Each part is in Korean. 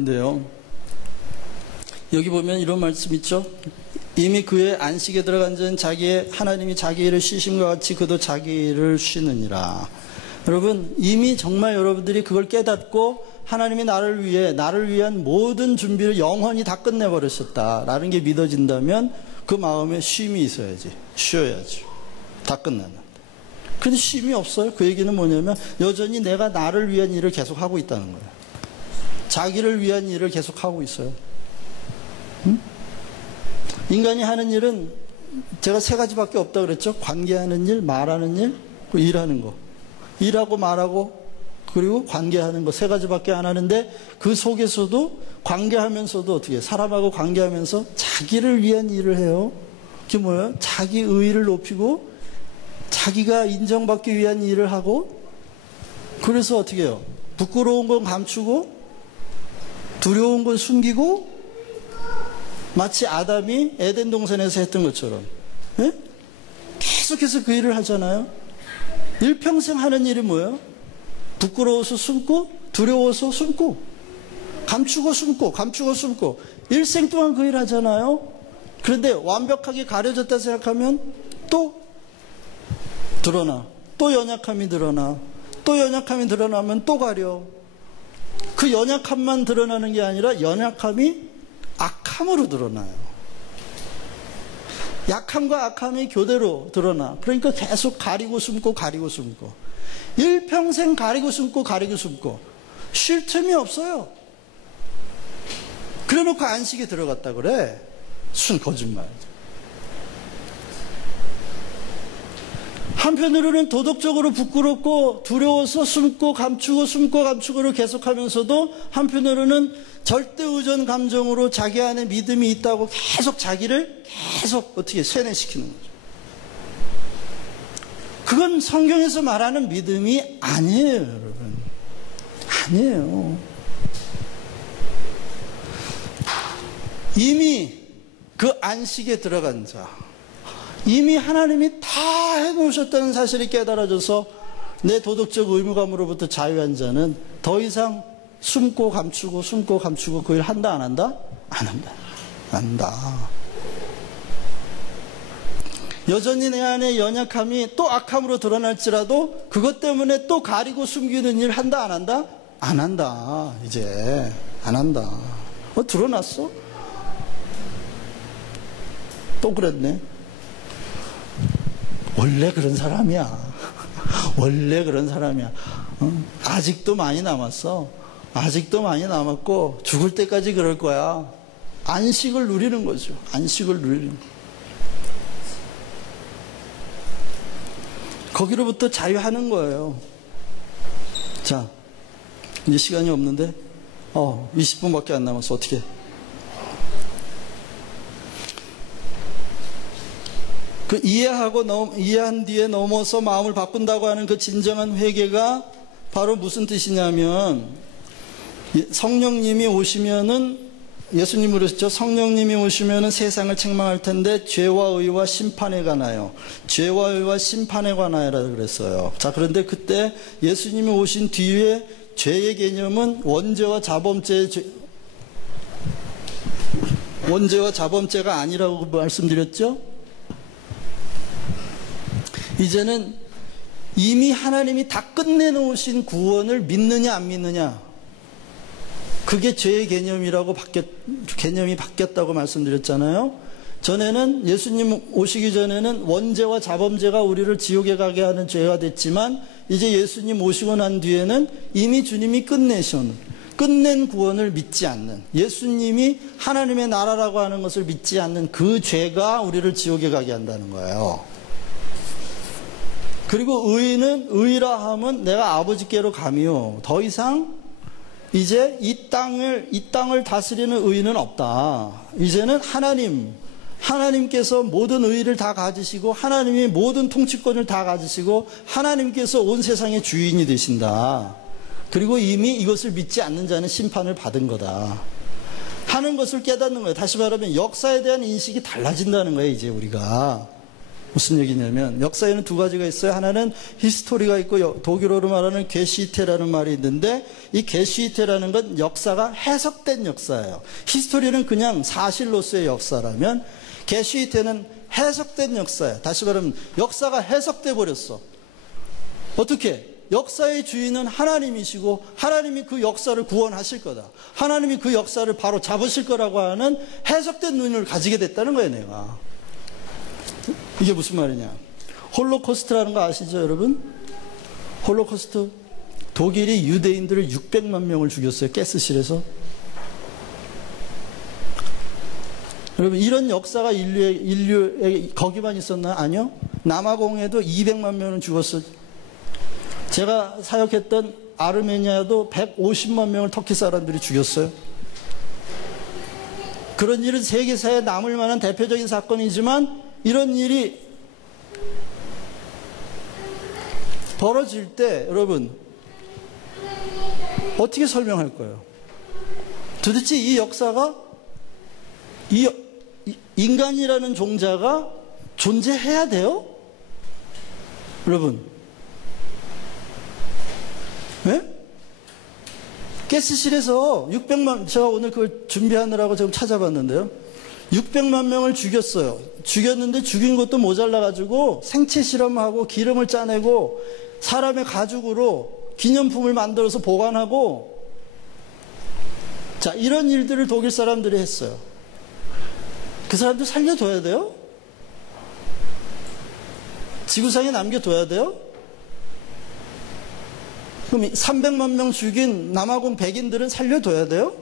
근데요, 여기 보면 이런 말씀 있죠? 이미 그의 안식에 들어간 자는 하나님이 자기 일을 쉬심과 같이 그도 자기 일을 쉬느니라. 여러분, 이미 정말 여러분들이 그걸 깨닫고 하나님이 나를 위한 모든 준비를 영원히 다 끝내버렸었다라는 게 믿어진다면 그 마음에 쉼이 있어야지. 쉬어야지. 다 끝났는데. 근데 쉼이 없어요. 그 얘기는 뭐냐면 여전히 내가 나를 위한 일을 계속하고 있다는 거예요. 자기를 위한 일을 계속하고 있어요. 응? 인간이 하는 일은 제가 세 가지밖에 없다고 그랬죠. 관계하는 일, 말하는 일, 일하는 거. 일하고 말하고 그리고 관계하는 거 세 가지밖에 안 하는데 그 속에서도 관계하면서도 어떻게 사람하고 관계하면서 자기를 위한 일을 해요. 그게 뭐예요? 자기 의의를 높이고 자기가 인정받기 위한 일을 하고 그래서 어떻게 해요? 부끄러운 건 감추고 두려운 건 숨기고 마치 아담이 에덴 동산에서 했던 것처럼 예? 계속해서 그 일을 하잖아요. 일평생 하는 일이 뭐예요? 부끄러워서 숨고 두려워서 숨고 감추고 숨고 감추고 숨고 일생 동안 그 일 하잖아요. 그런데 완벽하게 가려졌다 생각하면 또 드러나. 또 연약함이 드러나. 또 연약함이 드러나면 또 가려. 그 연약함만 드러나는 게 아니라 연약함이 악함으로 드러나요. 약함과 악함이 교대로 드러나. 그러니까 계속 가리고 숨고 가리고 숨고 일평생 가리고 숨고 가리고 숨고 쉴 틈이 없어요. 그래놓고 안식에 들어갔다 그래. 순 거짓말. 한편으로는 도덕적으로 부끄럽고 두려워서 숨고 감추고 숨고 감추고를 계속하면서도 한편으로는 절대 의존 감정으로 자기 안에 믿음이 있다고 계속 자기를 계속 어떻게 세뇌시키는 거죠. 그건 성경에서 말하는 믿음이 아니에요, 여러분. 아니에요. 이미 그 안식에 들어간 자, 이미 하나님이 다 해놓으셨다는 사실이 깨달아져서 내 도덕적 의무감으로부터 자유한 자는 더 이상 숨고 감추고 숨고 감추고 그 일 한다 안 한다? 안 한다. 안 한다. 여전히 내 안에 연약함이 또 악함으로 드러날지라도 그것 때문에 또 가리고 숨기는 일 한다 안 한다? 안 한다. 이제 안 한다. 드러났어? 또 그랬네. 원래 그런 사람이야. 원래 그런 사람이야. 아직도 많이 남았어. 아직도 많이 남았고 죽을 때까지 그럴 거야. 안식을 누리는 거죠. 안식을 누리는 거. 거기로부터 자유하는 거예요. 자, 이제 시간이 없는데 20분밖에 안 남았어. 어떻게? 그 이해한 뒤에 넘어서 마음을 바꾼다고 하는 그 진정한 회개가 바로 무슨 뜻이냐면 성령님이 오시면은 예수님 그러셨죠. 성령님이 오시면은 세상을 책망할 텐데 죄와 의와 심판에 관하여 죄와 의와 심판에 관하여라 그랬어요. 자, 그런데 그때 예수님이 오신 뒤에 죄의 개념은 원죄와 자범죄가 아니라고 말씀드렸죠. 이제는 이미 하나님이 다 끝내놓으신 구원을 믿느냐 안 믿느냐, 그게 죄의 개념이 바뀌었다고 말씀드렸잖아요. 전에는 예수님 오시기 전에는 원죄와 자범죄가 우리를 지옥에 가게 하는 죄가 됐지만 이제 예수님 오시고 난 뒤에는 이미 주님이 끝낸 구원을 믿지 않는, 예수님이 하나님의 나라라고 하는 것을 믿지 않는 그 죄가 우리를 지옥에 가게 한다는 거예요. 그리고 의라 함은 내가 아버지께로 가며 더 이상 이제 이 땅을 다스리는 의는 없다. 이제는 하나님께서 모든 의를 다 가지시고 하나님이 모든 통치권을 다 가지시고 하나님께서 온 세상의 주인이 되신다. 그리고 이미 이것을 믿지 않는 자는 심판을 받은 거다 하는 것을 깨닫는 거예요. 다시 말하면 역사에 대한 인식이 달라진다는 거예요. 이제 우리가 무슨 얘기냐면 역사에는 두 가지가 있어요. 하나는 히스토리가 있고 독일어로 말하는 게시테라는 말이 있는데 이 게시테라는 건 역사가 해석된 역사예요. 히스토리는 그냥 사실로서의 역사라면 게시테는 해석된 역사예요. 다시 말하면 역사가 해석돼 버렸어. 어떻게? 역사의 주인은 하나님이시고 하나님이 그 역사를 구원하실 거다. 하나님이 그 역사를 바로 잡으실 거라고 하는 해석된 눈을 가지게 됐다는 거예요, 내가. 이게 무슨 말이냐? 홀로코스트라는 거 아시죠, 여러분? 홀로코스트. 독일이 유대인들을 600만 명을 죽였어요, 가스실에서. 여러분, 이런 역사가 인류에 거기만 있었나? 아니요. 남아공에도 200만 명은 죽었어요. 제가 사역했던 아르메니아도 150만 명을 터키 사람들이 죽였어요. 그런 일은 세계사에 남을 만한 대표적인 사건이지만 이런 일이 벌어질 때 여러분 어떻게 설명할 거예요? 도대체 이 역사가 이 인간이라는 종자가 존재해야 돼요? 여러분, 네? 가스실에서 600만, 제가 오늘 그걸 준비하느라고 지금 찾아봤는데요. 600만 명을 죽였어요. 죽였는데 죽인 것도 모자라가지고 생체 실험하고 기름을 짜내고 사람의 가죽으로 기념품을 만들어서 보관하고, 자, 이런 일들을 독일 사람들이 했어요. 그 사람들 살려둬야 돼요? 지구상에 남겨둬야 돼요? 그럼 300만 명 죽인 남아공 백인들은 살려둬야 돼요?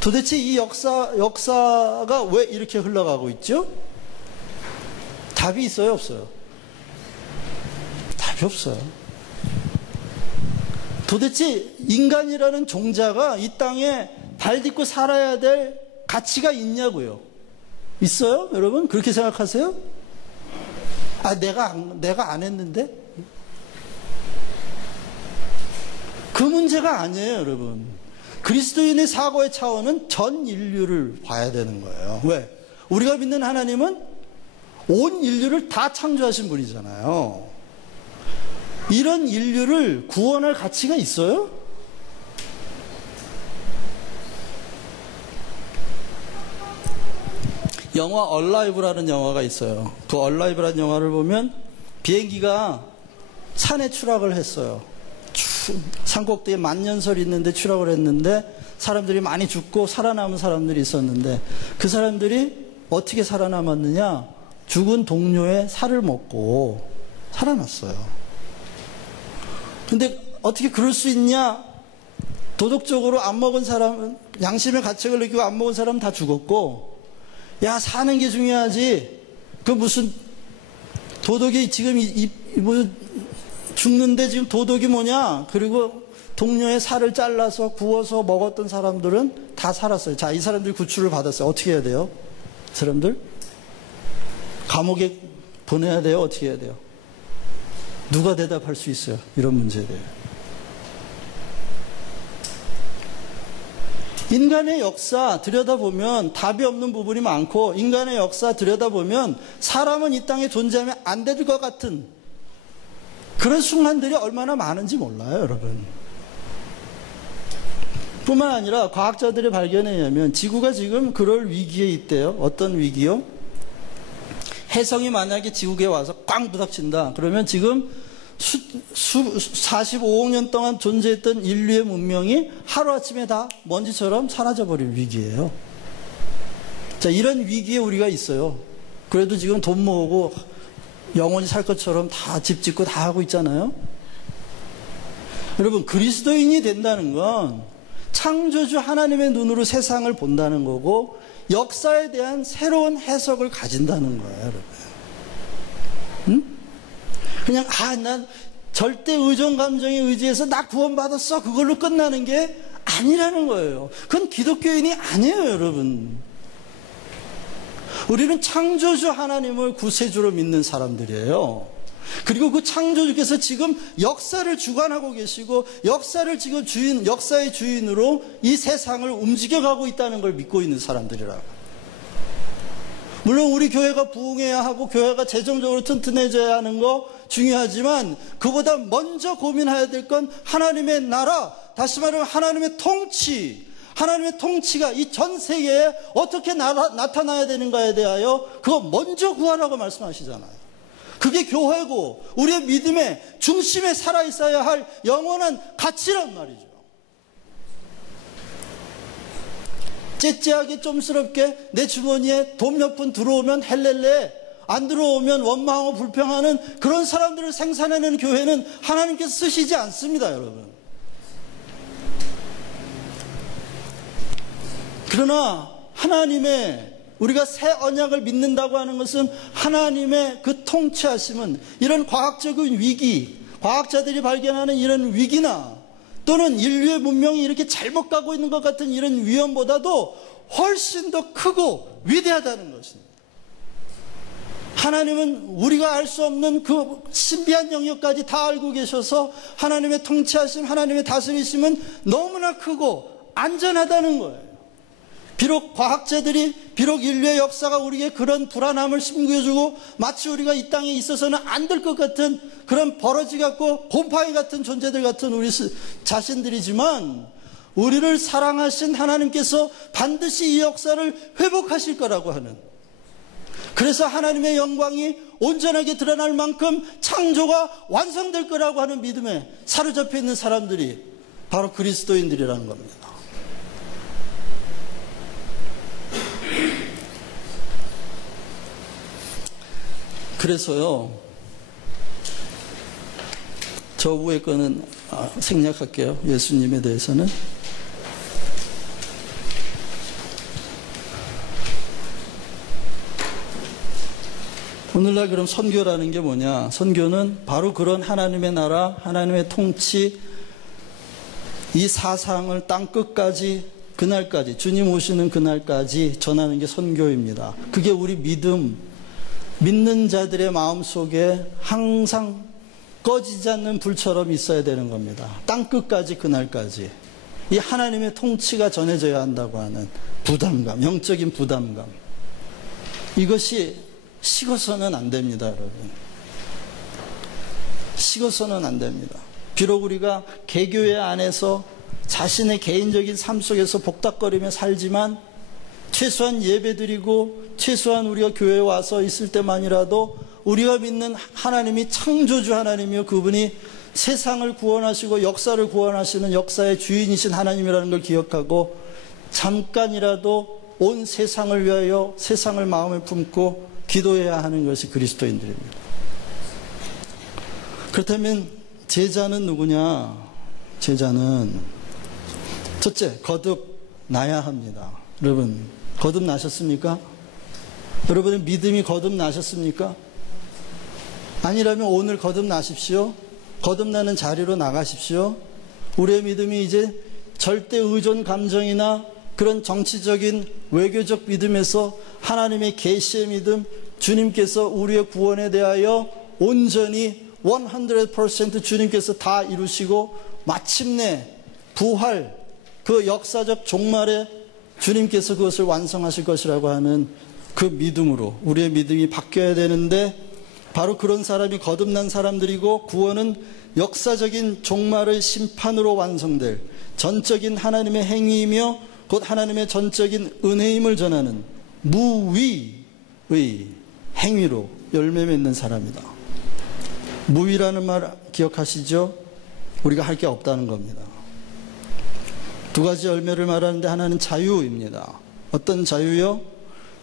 도대체 이 역사가 왜 이렇게 흘러가고 있죠? 답이 있어요, 없어요? 답이 없어요. 도대체 인간이라는 종자가 이 땅에 발 딛고 살아야 될 가치가 있냐고요? 있어요? 여러분? 그렇게 생각하세요? 아, 내가 안 했는데? 그 문제가 아니에요, 여러분. 그리스도인의 사고의 차원은 전 인류를 봐야 되는 거예요. 왜? 우리가 믿는 하나님은 온 인류를 다 창조하신 분이잖아요. 이런 인류를 구원할 가치가 있어요? 영화 얼라이브라는 영화가 있어요. 그 얼라이브라는 영화를 보면 비행기가 산에 추락을 했어요. 산꼭대기에 만년설이 있는데 추락을 했는데 사람들이 많이 죽고 살아남은 사람들이 있었는데 그 사람들이 어떻게 살아남았느냐? 죽은 동료의 살을 먹고 살아났어요. 근데 어떻게 그럴 수 있냐? 도덕적으로 안 먹은 사람은, 양심의 가책을 느끼고 안 먹은 사람은 다 죽었고, 야, 사는 게 중요하지. 그 무슨 도덕이 지금 뭐 죽는데 지금 도덕이 뭐냐? 그리고 동료의 살을 잘라서 구워서 먹었던 사람들은 다 살았어요. 자, 이 사람들이 구출을 받았어요. 어떻게 해야 돼요? 사람들? 감옥에 보내야 돼요? 어떻게 해야 돼요? 누가 대답할 수 있어요? 이런 문제에 대해. 인간의 역사 들여다보면 답이 없는 부분이 많고, 인간의 역사 들여다보면 사람은 이 땅에 존재하면 안 될 것 같은 그런 순간들이 얼마나 많은지 몰라요, 여러분. 뿐만 아니라 과학자들의 발견에 의하면 지구가 지금 그럴 위기에 있대요. 어떤 위기요? 혜성이 만약에 지구에 와서 꽝 부닥친다. 그러면 지금 45억 년 동안 존재했던 인류의 문명이 하루아침에 다 먼지처럼 사라져버릴 위기예요. 자, 이런 위기에 우리가 있어요. 그래도 지금 돈 모으고 영원히 살 것처럼 다 집 짓고 다 하고 있잖아요. 여러분, 그리스도인이 된다는 건 창조주 하나님의 눈으로 세상을 본다는 거고 역사에 대한 새로운 해석을 가진다는 거예요, 여러분. 응? 그냥 난 절대 의존 감정에 의지해서 나 구원받았어, 그걸로 끝나는 게 아니라는 거예요. 그건 기독교인이 아니에요, 여러분. 우리는 창조주 하나님을 구세주로 믿는 사람들이에요. 그리고 그 창조주께서 지금 역사를 주관하고 계시고 역사를 지금 역사의 주인으로 이 세상을 움직여가고 있다는 걸 믿고 있는 사람들이라고. 물론 우리 교회가 부흥해야 하고 교회가 재정적으로 튼튼해져야 하는 거 중요하지만 그보다 먼저 고민해야 될 건 하나님의 나라, 다시 말하면 하나님의 통치, 하나님의 통치가 이 전 세계에 어떻게 나타나야 되는가에 대하여 그거 먼저 구하라고 말씀하시잖아요. 그게 교회고 우리의 믿음의 중심에 살아있어야 할 영원한 가치란 말이죠. 째째하게 좀스럽게 내 주머니에 돈 몇 푼 들어오면 헬렐레, 안 들어오면 원망하고 불평하는 그런 사람들을 생산해내는 교회는 하나님께서 쓰시지 않습니다, 여러분. 그러나 하나님의, 우리가 새 언약을 믿는다고 하는 것은 하나님의 그 통치하심은 이런 과학적인 위기, 과학자들이 발견하는 이런 위기나 또는 인류의 문명이 이렇게 잘못 가고 있는 것 같은 이런 위험보다도 훨씬 더 크고 위대하다는 것입니다. 하나님은 우리가 알 수 없는 그 신비한 영역까지 다 알고 계셔서 하나님의 통치하심, 하나님의 다스리심은 너무나 크고 안전하다는 거예요. 비록 과학자들이, 비록 인류의 역사가 우리에게 그런 불안함을 심겨주고 마치 우리가 이 땅에 있어서는 안 될 것 같은 그런 버러지 같고 곰팡이 같은 존재들 같은 우리 자신들이지만 우리를 사랑하신 하나님께서 반드시 이 역사를 회복하실 거라고 하는, 그래서 하나님의 영광이 온전하게 드러날 만큼 창조가 완성될 거라고 하는 믿음에 사로잡혀 있는 사람들이 바로 그리스도인들이라는 겁니다. 그래서요, 저 위에 거는 생략할게요. 예수님에 대해서는. 오늘날 그럼 선교라는 게 뭐냐? 선교는 바로 그런 하나님의 나라, 하나님의 통치, 이 사상을 땅 끝까지, 그날까지, 주님 오시는 그날까지 전하는 게 선교입니다. 그게 우리 믿는 자들의 마음속에 항상 꺼지지 않는 불처럼 있어야 되는 겁니다. 땅 끝까지, 그날까지. 이 하나님의 통치가 전해져야 한다고 하는 부담감, 영적인 부담감. 이것이 식어서는 안 됩니다, 여러분. 식어서는 안 됩니다. 비록 우리가 개교회 안에서 자신의 개인적인 삶 속에서 복닥거리며 살지만 최소한 예배드리고 최소한 우리가 교회에 와서 있을 때만이라도 우리가 믿는 하나님이 창조주 하나님이요, 그분이 세상을 구원하시고 역사를 구원하시는 역사의 주인이신 하나님이라는 걸 기억하고 잠깐이라도 온 세상을 위하여 세상을 마음에 품고 기도해야 하는 것이 그리스도인들입니다. 그렇다면 제자는 누구냐? 제자는 첫째, 거듭나야 합니다. 여러분, 거듭나셨습니까? 여러분의 믿음이 거듭나셨습니까? 아니라면 오늘 거듭나십시오. 거듭나는 자리로 나가십시오. 우리의 믿음이 이제 절대 의존 감정이나 그런 정치적인 외교적 믿음에서 하나님의 계시의 믿음, 주님께서 우리의 구원에 대하여 온전히 100% 주님께서 다 이루시고 마침내 부활, 그 역사적 종말에 주님께서 그것을 완성하실 것이라고 하는 그 믿음으로 우리의 믿음이 바뀌어야 되는데, 바로 그런 사람이 거듭난 사람들이고, 구원은 역사적인 종말의 심판으로 완성될 전적인 하나님의 행위이며 곧 하나님의 전적인 은혜임을 전하는 무위의 행위로 열매 맺는 사람이다. 무위라는 말 기억하시죠? 우리가 할 게 없다는 겁니다. 두 가지 열매를 말하는데 하나는 자유입니다. 어떤 자유요?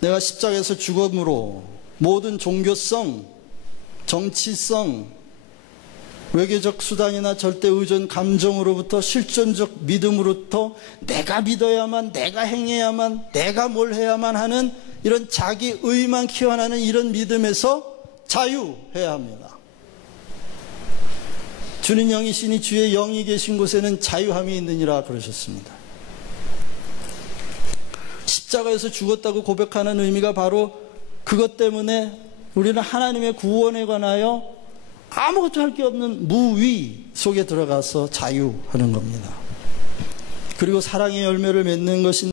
내가 십자가에서 죽음으로 모든 종교성, 정치성, 외교적 수단이나 절대 의존 감정으로부터 실존적 믿음으로부터 내가 믿어야만, 내가 행해야만, 내가 뭘 해야만 하는 이런 자기의만 키워나는 이런 믿음에서 자유해야 합니다. 주님 영이시니 주의 영이 계신 곳에는 자유함이 있느니라 그러셨습니다. 십자가에서 죽었다고 고백하는 의미가 바로 그것 때문에 우리는 하나님의 구원에 관하여 아무것도 할 게 없는 무위 속에 들어가서 자유하는 겁니다. 그리고 사랑의 열매를 맺는 것인